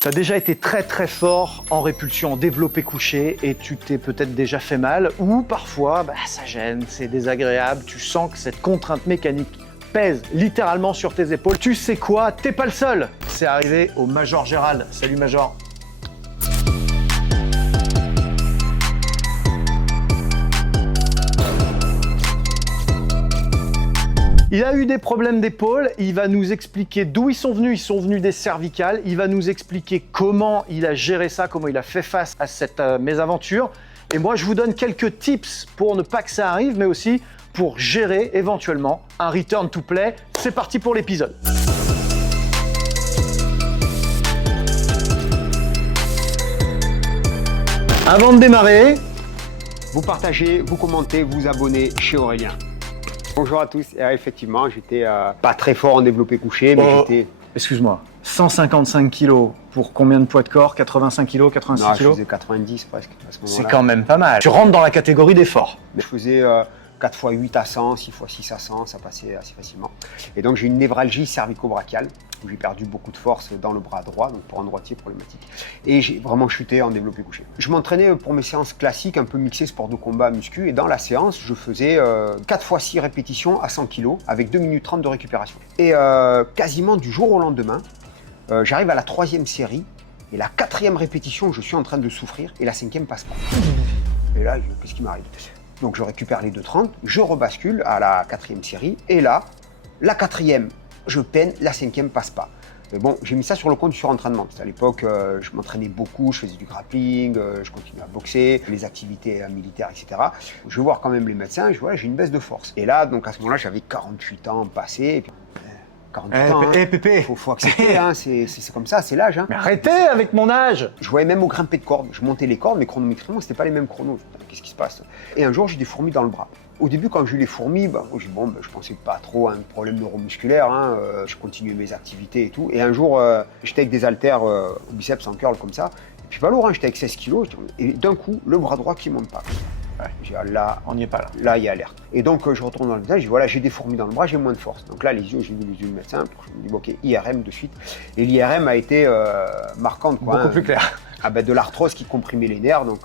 Tu as déjà été très fort en répulsion, en développé couché et tu t'es peut-être déjà fait mal ou parfois ça gêne, c'est désagréable, tu sens que cette contrainte mécanique pèse littéralement sur tes épaules. Tu sais quoi, t'es pas le seul. C'est arrivé au Major Gérald. Salut Major. Il a eu des problèmes d'épaule, il va nous expliquer d'où ils sont venus des cervicales, il va nous expliquer comment il a géré ça, comment il a fait face à cette mésaventure. Et moi, je vous donne quelques tips pour ne pas que ça arrive, mais aussi pour gérer éventuellement un return to play. C'est parti pour l'épisode. Avant de démarrer, vous partagez, vous commentez, vous abonnez chez Aurélien. Bonjour à tous. Et effectivement, j'étais pas très fort en développé couché, mais j'étais... Excuse-moi, 155 kilos pour combien de poids de corps? 85 kilos, 86 non, kilos? Je faisais 90 presque à ce moment-là. C'est quand même pas mal. Tu rentres dans la catégorie des forts. Je faisais 4 x 8 à 100, 6 x 6 à 100, ça passait assez facilement. Et donc j'ai une névralgie cervico-brachiale, où j'ai perdu beaucoup de force dans le bras droit, donc pour un droitier problématique. Et j'ai vraiment chuté en développé couché. Je m'entraînais pour mes séances classiques, un peu mixées sport de combat, muscu, et dans la séance, je faisais 4 x 6 répétitions à 100 kg, avec 2 minutes 30 de récupération. Et quasiment du jour au lendemain, j'arrive à la 3e série, et la 4e répétition, je suis en train de souffrir, et la 5e passe pas. Et là, qu'est-ce qui m'arrive? Donc je récupère les 2,30, je rebascule à la 4e série, et là, la 4e, je peine, la 5e passe pas. Mais bon, j'ai mis ça sur le compte du surentraînement. À l'époque, je m'entraînais beaucoup, je faisais du grappling, je continuais à boxer, les activités militaires, etc. Je vais voir quand même les médecins, je vois, j'ai une baisse de force. Et là, donc à ce moment-là, j'avais 48 ans passés. Et puis, 48 ans, Pépé, faut accepter, hein, c'est comme ça, c'est l'âge. Hein. Mais arrêtez avec mon âge. Je voyais même au grimper de cordes, je montais les cordes, mais chronométriquement, c'était pas les mêmes chronos. Qu'est-ce qui se passe? Et un jour, j'ai des fourmis dans le bras. Au début, quand j'ai eu les fourmis, je pensais pas trop à un problème neuromusculaire, hein, je continuais mes activités et tout. Et un jour, j'étais avec des haltères au biceps en curl comme ça. Et puis pas lourd, hein, j'étais avec 16 kilos. Et d'un coup, le bras droit qui monte pas. Ouais, j'ai là, on n'y est pas là. Là, il y a alerte. Et donc, je retourne dans le visage, voilà, j'ai des fourmis dans le bras, j'ai moins de force. Donc là, les yeux, j'ai vu les yeux du médecin. Je me dis, ok, IRM de suite. Et l'IRM a été marquante, quoi. Beaucoup plus clair. De l'arthrose qui comprimait les nerfs. Donc,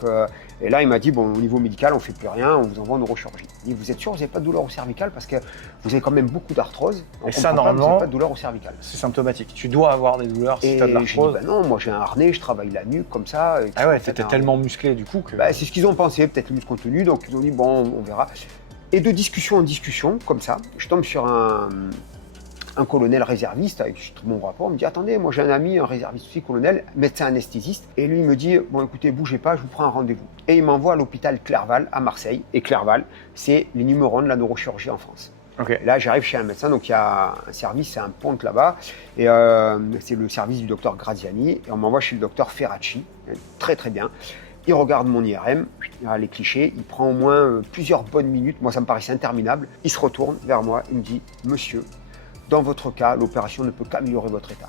et là, il m'a dit, bon, au niveau médical, on ne fait plus rien, on vous envoie en neurochirurgie. Il dit, vous êtes sûr, vous n'avez pas de douleur au cervical parce que vous avez quand même beaucoup d'arthrose. Et ça, normalement, vous n'avez pas de douleur au cervical. C'est symptomatique. Tu dois avoir des douleurs si tu as de l'arthrose. Non, moi j'ai un harnais, je travaille la nuque comme ça. Ah ouais, t'étais tellement musclé du coup que... C'est ce qu'ils ont pensé, peut-être le muscle contenu, donc ils ont dit, bon, on verra. Et de discussion en discussion, comme ça, je tombe sur un colonel réserviste avec tout mon rapport, il me dit attendez, moi j'ai un ami, un réserviste aussi, colonel, médecin anesthésiste, et lui il me dit bon écoutez, bougez pas, je vous prends un rendez-vous. Et il m'envoie à l'hôpital Clerval à Marseille, et Clerval, c'est les numéros 1 de la neurochirurgie en France. Okay. Et là j'arrive chez un médecin, donc il y a un service, c'est un pont là-bas, et c'est le service du docteur Graziani, et on m'envoie chez le docteur Ferracci, très très bien. Il regarde mon IRM, les clichés, il prend au moins plusieurs bonnes minutes, moi ça me paraissait interminable, il se retourne vers moi, il me dit monsieur, dans votre cas, l'opération ne peut qu'améliorer votre état.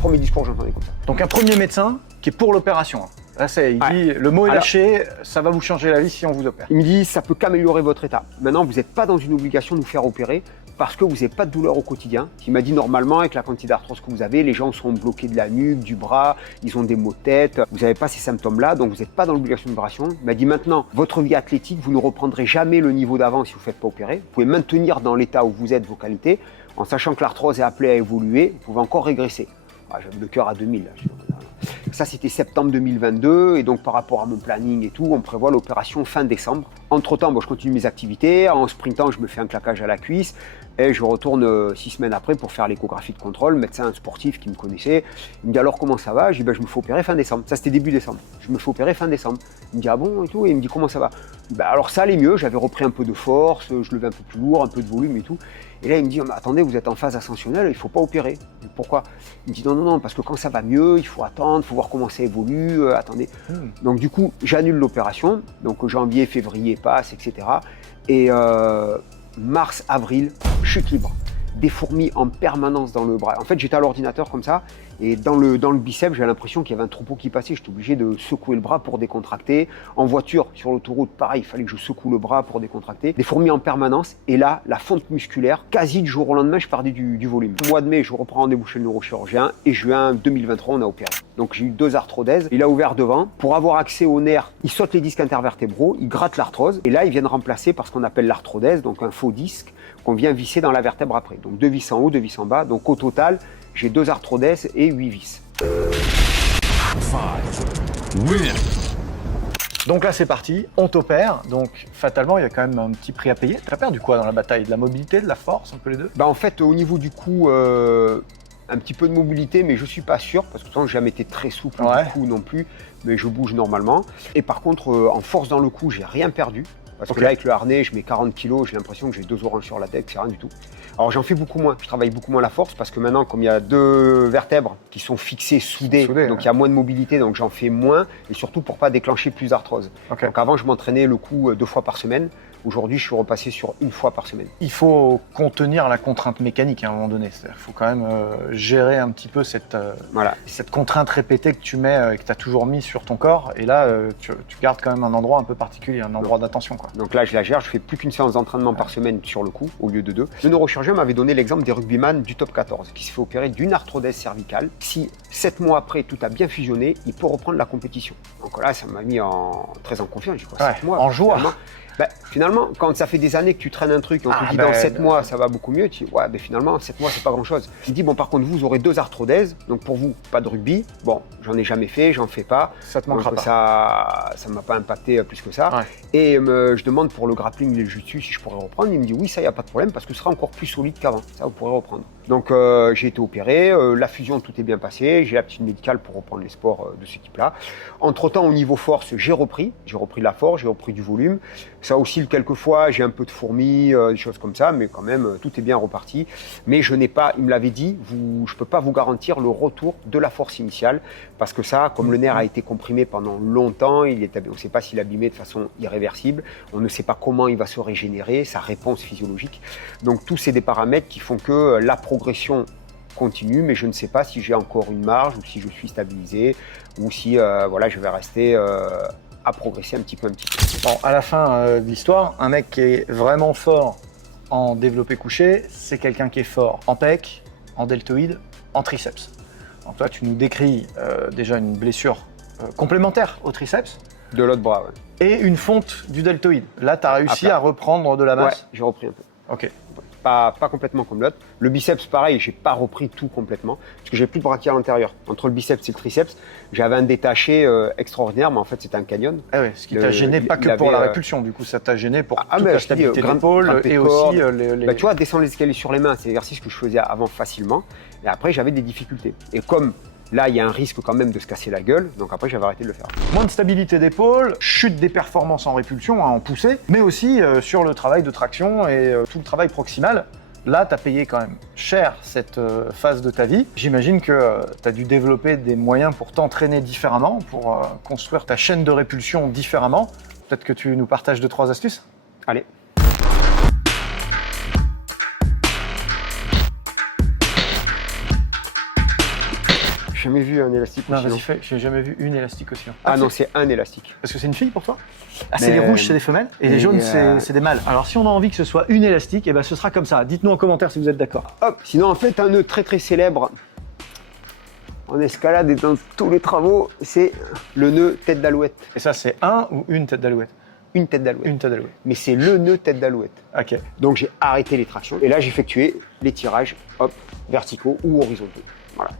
Premier discours, j'entendais comme ça. Donc un premier médecin qui est pour l'opération. Là, il dit, le mot est lâché, ça va vous changer la vie si on vous opère. Il me dit, ça peut qu'améliorer votre état. Maintenant, vous n'êtes pas dans une obligation de vous faire opérer parce que vous n'avez pas de douleur au quotidien. Il m'a dit, normalement, avec la quantité d'arthrose que vous avez, les gens sont bloqués de la nuque, du bras, ils ont des maux de tête, vous n'avez pas ces symptômes-là, donc vous n'êtes pas dans l'obligation d'opération. Il m'a dit, maintenant, votre vie athlétique, vous ne reprendrez jamais le niveau d'avant si vous ne faites pas opérer. Vous pouvez maintenir dans l'état où vous êtes vos qualités, en sachant que l'arthrose est appelée à évoluer, vous pouvez encore régresser. J'avais le cœur à 2000. Là. Ça, c'était septembre 2022, et donc par rapport à mon planning et tout, on prévoit l'opération fin décembre. Entre-temps, je continue mes activités, en sprintant, je me fais un claquage à la cuisse, et je retourne 6 semaines après pour faire l'échographie de contrôle. Le médecin sportif qui me connaissait, il me dit alors comment ça va? Je dis je me fais opérer fin décembre. Ça, c'était début décembre. Je me fais opérer fin décembre. Il me dit ah bon et tout, et il me dit comment ça va? Alors ça allait mieux, j'avais repris un peu de force, je levais un peu plus lourd, un peu de volume et tout. Et là, il me dit, attendez, vous êtes en phase ascensionnelle, il ne faut pas opérer. Pourquoi? Il me dit, non, parce que quand ça va mieux, il faut attendre, il faut voir comment ça évolue, attendez. Donc du coup, j'annule l'opération, donc janvier, février passe, etc. Et mars, avril, chute libre. Des fourmis en permanence dans le bras. En fait, j'étais à l'ordinateur comme ça, Et dans le biceps, j'ai l'impression qu'il y avait un troupeau qui passait. J'étais obligé de secouer le bras pour décontracter. En voiture, sur l'autoroute, pareil, il fallait que je secoue le bras pour décontracter. Des fourmis en permanence. Et là, la fonte musculaire, quasi du jour au lendemain, je perdais du volume. Au mois de mai, je reprends rendez-vous chez le neurochirurgien. Et juin 2023, on a opéré. Donc j'ai eu 2 arthrodèses. Il a ouvert devant. Pour avoir accès au nerf, il saute les disques intervertébraux, il gratte l'arthrose. Et là, il vient de remplacer par ce qu'on appelle l'arthrodèse, donc un faux disque qu'on vient visser dans la vertèbre après. Donc 2 vis en haut, 2 vis en bas. Donc au total, j'ai 2 arthrodèses et 8 vis. Donc là c'est parti, on t'opère, donc fatalement il y a quand même un petit prix à payer. T'as perdu quoi dans la bataille? De la mobilité, de la force, un peu les deux? Bah en fait, au niveau du cou, un petit peu de mobilité, mais je suis pas sûr, parce que j'ai jamais été très souple du cou non plus, mais je bouge normalement. Et par contre, en force dans le cou, j'ai rien perdu. Parce que là, avec le harnais, je mets 40 kg, j'ai l'impression que j'ai 2 oranges sur la tête, c'est rien du tout. Alors j'en fais beaucoup moins, je travaille beaucoup moins la force, parce que maintenant, comme il y a 2 vertèbres qui sont fixées, soudées, donc il y a moins de mobilité, donc j'en fais moins, et surtout pour pas déclencher plus d'arthrose. Donc avant, je m'entraînais le cou 2 fois par semaine. Aujourd'hui, je suis repassé sur 1 fois par semaine. Il faut contenir la contrainte mécanique à un moment donné. Il faut quand même gérer un petit peu cette contrainte répétée que tu mets et que tu as toujours mis sur ton corps. Et là, tu gardes quand même un endroit un peu particulier, un endroit d'attention. Donc là, je la gère. Je fais plus qu'une séance d'entraînement par semaine sur le cou au lieu de 2. Le neurochirurgien m'avait donné l'exemple des rugbyman du top 14 qui se fait opérer d'une arthrodèse cervicale. Si 7 mois après, tout a bien fusionné, il peut reprendre la compétition. Donc là, ça m'a mis très en confiance. J'ai dit, 7 mois, en joie. Finalement, quand ça fait des années que tu traînes un truc et on te dit dans 7 mois ça va beaucoup mieux, tu dis finalement 7 mois c'est pas grand chose. Il dit par contre vous aurez 2 arthrodèses, donc pour vous pas de rugby, bon j'en ai jamais fait, j'en fais pas, ça te manquera pas. Ça m'a pas impacté plus que ça. Et je demande pour le grappling et le jiu-jitsu si je pourrais reprendre, il me dit oui ça y a pas de problème parce que ce sera encore plus solide qu'avant, ça vous pourrez reprendre. Donc j'ai été opéré, la fusion tout est bien passé, j'ai la petite médicale pour reprendre les sports de ce type là. Entre temps au niveau force j'ai repris de la force, j'ai repris du volume. Ça oscille quelquefois, j'ai un peu de fourmis, des choses comme ça, mais quand même, tout est bien reparti. Mais je n'ai pas, il me l'avait dit, je ne peux pas vous garantir le retour de la force initiale, parce que ça, comme le nerf a été comprimé pendant longtemps, on ne sait pas s'il est abîmé de façon irréversible, on ne sait pas comment il va se régénérer, sa réponse physiologique. Donc tous c'est des paramètres qui font que la progression continue, mais je ne sais pas si j'ai encore une marge, ou si je suis stabilisé, ou si je vais rester à progresser un petit peu. Bon, à la fin de l'histoire, un mec qui est vraiment fort en développé couché, c'est quelqu'un qui est fort en pec, en deltoïde, en triceps. Donc toi, tu nous décris déjà une blessure complémentaire au triceps. De l'autre bras, et une fonte du deltoïde. Là, tu as réussi à reprendre de la masse. Ouais, j'ai repris un peu. Ok. Pas complètement comme l'autre. Le biceps, pareil, j'ai pas repris tout complètement, parce que j'ai plus de brachial à l'intérieur. Entre le biceps et le triceps, j'avais un détaché extraordinaire, mais en fait c'était un canyon. Ah ouais, ce qui t'a gêné pas que pour la répulsion, du coup ça t'a gêné pour toute la stabilité d'épaule et aussi les... tu vois, descendre les escaliers sur les mains, c'est l'exercice que je faisais avant facilement, et après j'avais des difficultés. Et comme là, il y a un risque quand même de se casser la gueule, donc après j'avais arrêté de le faire. Moins de stabilité d'épaule, chute des performances en répulsion, en poussée, mais aussi sur le travail de traction et tout le travail proximal. Là, tu as payé quand même cher cette phase de ta vie. J'imagine que tu as dû développer des moyens pour t'entraîner différemment, pour construire ta chaîne de répulsion différemment. Peut-être que tu nous partages 2-3 astuces? Allez. J'ai jamais vu un élastique aussi. Non, vas-y, fais. J'ai jamais vu une élastique aussi. Ah non, c'est un élastique. Parce que c'est une fille pour toi? Ah, c'est les rouges, c'est des femelles, et les jaunes, c'est des mâles. Alors si on a envie que ce soit une élastique, ben, ce sera comme ça. Dites-nous en commentaire si vous êtes d'accord. Hop. Sinon, en fait, un nœud très très célèbre en escalade et dans tous les travaux, c'est le nœud tête d'alouette. Et ça, c'est un ou une tête d'alouette? Une tête d'alouette. Une tête d'alouette. Mais c'est le nœud tête d'alouette. Ok. Donc j'ai arrêté les tractions et là j'ai effectué les tirages, verticaux ou horizontaux. Voilà.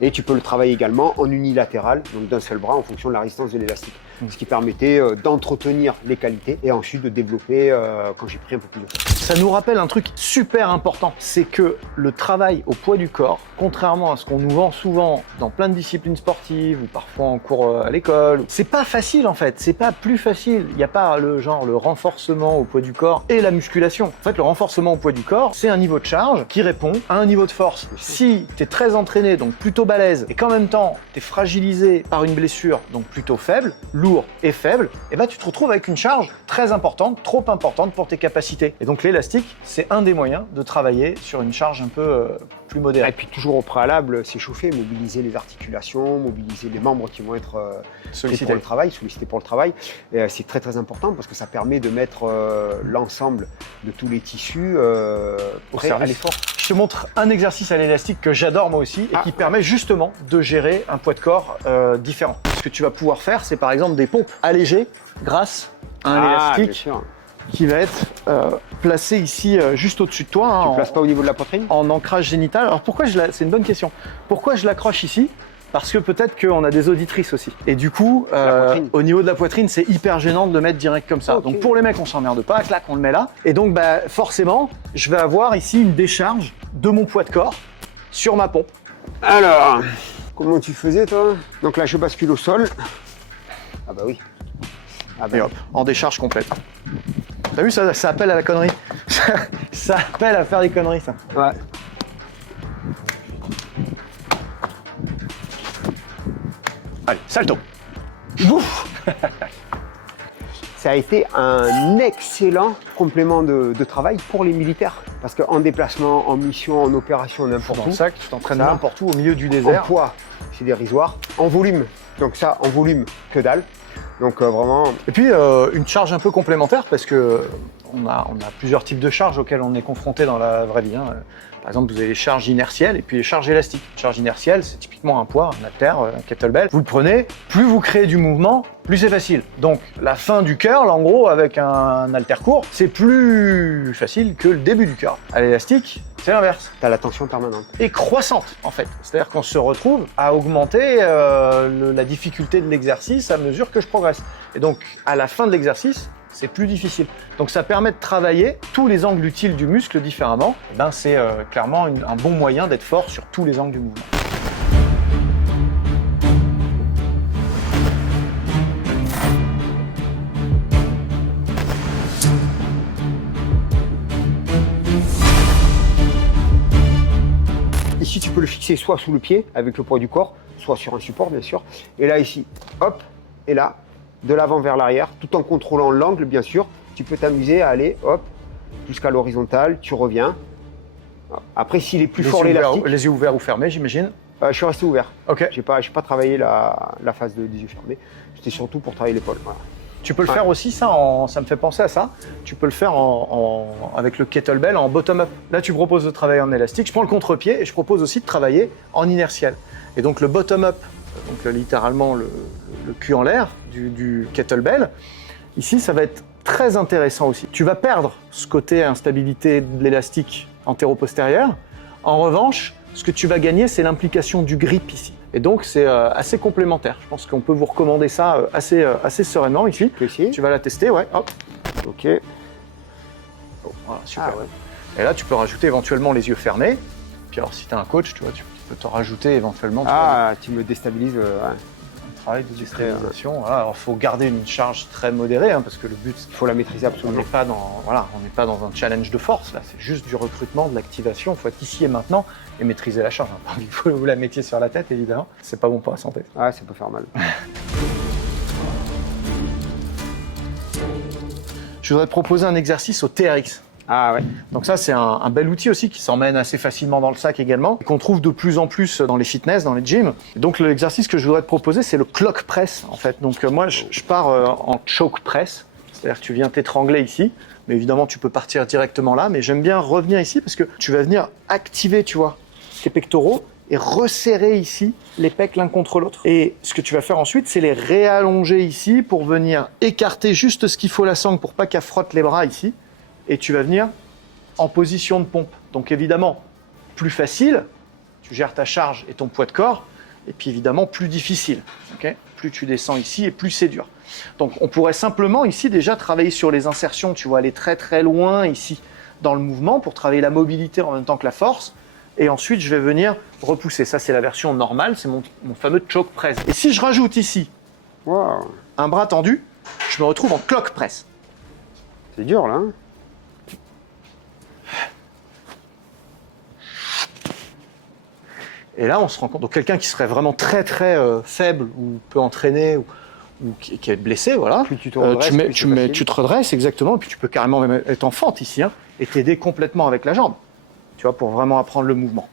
Et tu peux le travailler également en unilatéral, donc d'un seul bras en fonction de la résistance de l'élastique. Ce qui permettait d'entretenir les qualités et ensuite de développer quand j'ai pris un peu plus de force. Ça nous rappelle un truc super important, c'est que le travail au poids du corps, contrairement à ce qu'on nous vend souvent dans plein de disciplines sportives ou parfois en cours à l'école, c'est pas facile en fait, c'est pas plus facile. Il n'y a pas le renforcement au poids du corps et la musculation. En fait, le renforcement au poids du corps, c'est un niveau de charge qui répond à un niveau de force. Si tu es très entraîné, donc plutôt balèze, et qu'en même temps tu es fragilisé par une blessure, donc plutôt faible, lourd, lourd et faible, et ben tu te retrouves avec une charge très importante, trop importante pour tes capacités. Et donc l'élastique, c'est un des moyens de travailler sur une charge un peu plus modérée. Et puis toujours au préalable, s'échauffer, mobiliser les articulations, mobiliser les membres qui vont être sollicités pour le travail. C'est très très important parce que ça permet de mettre l'ensemble de tous les tissus prêts à l'effort. Je te montre un exercice à l'élastique que j'adore moi aussi et qui permet justement de gérer un poids de corps différent. Ce que tu vas pouvoir faire, c'est par exemple des pompes allégées grâce à un élastique qui va être placé ici juste au-dessus de toi. Tu ne places pas au niveau de la poitrine? En ancrage génital. Alors pourquoi c'est une bonne question. Pourquoi je l'accroche ici? Parce que peut-être qu'on a des auditrices aussi. Et du coup, au niveau de la poitrine, c'est hyper gênant de le mettre direct comme ça. Okay. Donc pour les mecs, on s'emmerde pas, clac, on le met là. Et donc forcément, je vais avoir ici une décharge de mon poids de corps sur ma pompe. Alors, comment tu faisais toi? Donc là, je bascule au sol. Ah bah oui. Ah bah, et hop, en décharge complète. T'as vu, ça appelle à la connerie. Ça appelle à faire des conneries, ça. Ouais. Allez, salto. Ça a été un excellent complément de travail pour les militaires. Parce qu'en déplacement, en mission, en opération, n'importe où. Dans le sac, tu t'entraînes n'importe où, au milieu du désert. En poids, c'est dérisoire. En volume, donc ça, en volume, que dalle. Donc vraiment... Et puis, une charge un peu complémentaire, parce que on a plusieurs types de charges auxquelles on est confronté dans la vraie vie. Par exemple, vous avez les charges inertielles et puis les charges élastiques. Une charge inertielle, c'est typiquement un poids, un haltère, un kettlebell. Vous le prenez, plus vous créez du mouvement, plus c'est facile. Donc, la fin du curl, en gros, avec un haltère court, c'est plus facile que le début du curl. À l'élastique, c'est l'inverse. Tu as la tension permanente. Et croissante, en fait. C'est-à-dire qu'on se retrouve à augmenter la difficulté de l'exercice à mesure que je progresse. Et donc, à la fin de l'exercice, c'est plus difficile. Donc ça permet de travailler tous les angles utiles du muscle différemment. Et ben, c'est clairement un bon moyen d'être fort sur tous les angles du mouvement. Ici, tu peux le fixer soit sous le pied avec le poids du corps, soit sur un support bien sûr. Et là ici, hop, et là, de l'avant vers l'arrière, tout en contrôlant l'angle, bien sûr. Tu peux t'amuser à aller, hop, jusqu'à l'horizontale, tu reviens. Après, s'il est plus fort l'élastique... Les yeux ouverts ou fermés, j'imagine? Je suis resté ouvert. Ok. J'ai pas travaillé la phase des yeux fermés. C'était surtout pour travailler l'épaule. Voilà. Tu peux le faire aussi, ça me fait penser à ça. Tu peux le faire avec le kettlebell en bottom-up. Là, tu proposes de travailler en élastique. Je prends le contre-pied et je propose aussi de travailler en inertiel. Et donc, le bottom-up, donc littéralement le cul en l'air du kettlebell, ici, ça va être très intéressant aussi. Tu vas perdre ce côté instabilité de l'élastique antéro-postérieur. En revanche, ce que tu vas gagner, c'est l'implication du grip ici. Et donc, c'est assez complémentaire. Je pense qu'on peut vous recommander ça assez sereinement ici. Tu vas la tester, ouais. Hop. Ok. Oh, voilà, super. Ah, ouais. Et là, tu peux rajouter éventuellement les yeux fermés. Puis alors, si tu as un coach, tu vois, tu peux te rajouter éventuellement. Tu me déstabilises. Ouais. Un travail de déstabilisation. Voilà. Alors, il faut garder une charge très modérée, parce que le but, il faut la maîtriser absolument. On n'est pas dans un challenge de force. Là, c'est juste du recrutement, de l'activation. Il faut être ici et maintenant et maîtriser la charge. Il faut que vous la mettiez sur la tête, évidemment. C'est pas bon pour la santé. Ah, ça peut faire mal. Je voudrais te proposer un exercice au TRX. Ah ouais. Donc ça, c'est un bel outil aussi qui s'emmène assez facilement dans le sac également, et qu'on trouve de plus en plus dans les fitness, dans les gyms. Donc l'exercice que je voudrais te proposer, c'est le clock press en fait. Donc moi, je pars en choke press, c'est-à-dire que tu viens t'étrangler ici, mais évidemment tu peux partir directement là, mais j'aime bien revenir ici parce que tu vas venir activer, tu vois, tes pectoraux et resserrer ici les pecs l'un contre l'autre. Et ce que tu vas faire ensuite, c'est les réallonger ici pour venir écarter juste ce qu'il faut la sangle pour pas qu'elle frotte les bras ici. Et tu vas venir en position de pompe. Donc évidemment, plus facile, tu gères ta charge et ton poids de corps, et puis évidemment, plus difficile. Okay, plus tu descends ici et plus c'est dur. Donc on pourrait simplement ici déjà travailler sur les insertions, tu vois, aller très très loin ici dans le mouvement pour travailler la mobilité en même temps que la force. Et ensuite, je vais venir repousser. Ça, c'est la version normale, c'est mon fameux choke press. Et si je rajoute ici un bras tendu, je me retrouve en clock press. C'est dur là, hein? Et là, on se rend compte, donc quelqu'un qui serait vraiment très très faible ou peu entraîné ou ou qui est blessé, voilà. Plus tu te redresses, plus c'est facile. tu te redresses exactement, et puis tu peux carrément même être en fente ici, hein, et t'aider complètement avec la jambe, tu vois, pour vraiment apprendre le mouvement.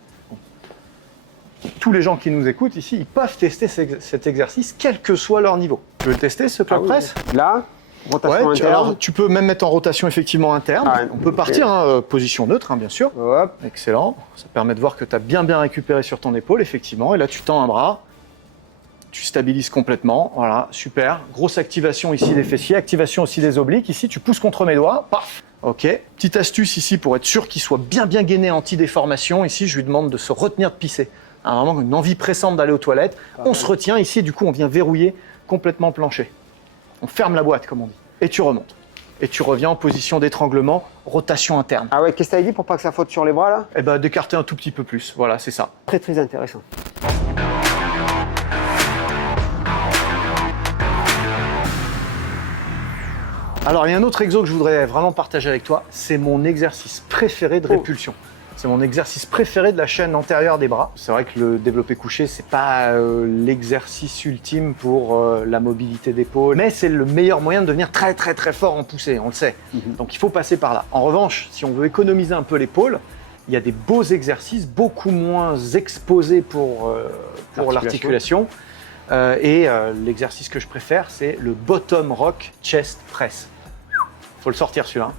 Tous les gens qui nous écoutent ici, ils peuvent tester cet exercice, quel que soit leur niveau. Tu veux le tester, ce club press? Là, rotation interne. Alors, tu peux même mettre en rotation effectivement interne. On peut partir, hein, position neutre, hein, bien sûr. Hop. Excellent. Ça permet de voir que tu as bien récupéré sur ton épaule, effectivement. Et là, tu tends un bras. Tu stabilises complètement. Voilà, super. Grosse activation ici des fessiers, activation aussi des obliques. Ici, tu pousses contre mes doigts. Paf. Ok. Petite astuce ici pour être sûr qu'il soit bien gainé anti-déformation. Ici, je lui demande de se retenir de pisser. Vraiment une envie pressante d'aller aux toilettes. On se retient ici, du coup, on vient verrouiller complètement le plancher. On ferme la boîte, comme on dit. Et tu remontes. Et tu reviens en position d'étranglement, rotation interne. Ah ouais, qu'est-ce que tu as dit pour pas que ça faute sur les bras là? Eh ben, d'écarter un tout petit peu plus. Voilà, c'est ça. Très très intéressant. Alors, il y a un autre exo que je voudrais vraiment partager avec toi. C'est mon exercice préféré de répulsion. C'est mon exercice préféré de la chaîne antérieure des bras. C'est vrai que le développé couché, c'est pas l'exercice ultime pour la mobilité d'épaule, mais c'est le meilleur moyen de devenir très fort en poussée, on le sait. Donc il faut passer par là. En revanche, si on veut économiser un peu l'épaule, il y a des beaux exercices, beaucoup moins exposés pour l'articulation. L'exercice que je préfère, c'est le bottom rock chest press. Faut le sortir celui-là.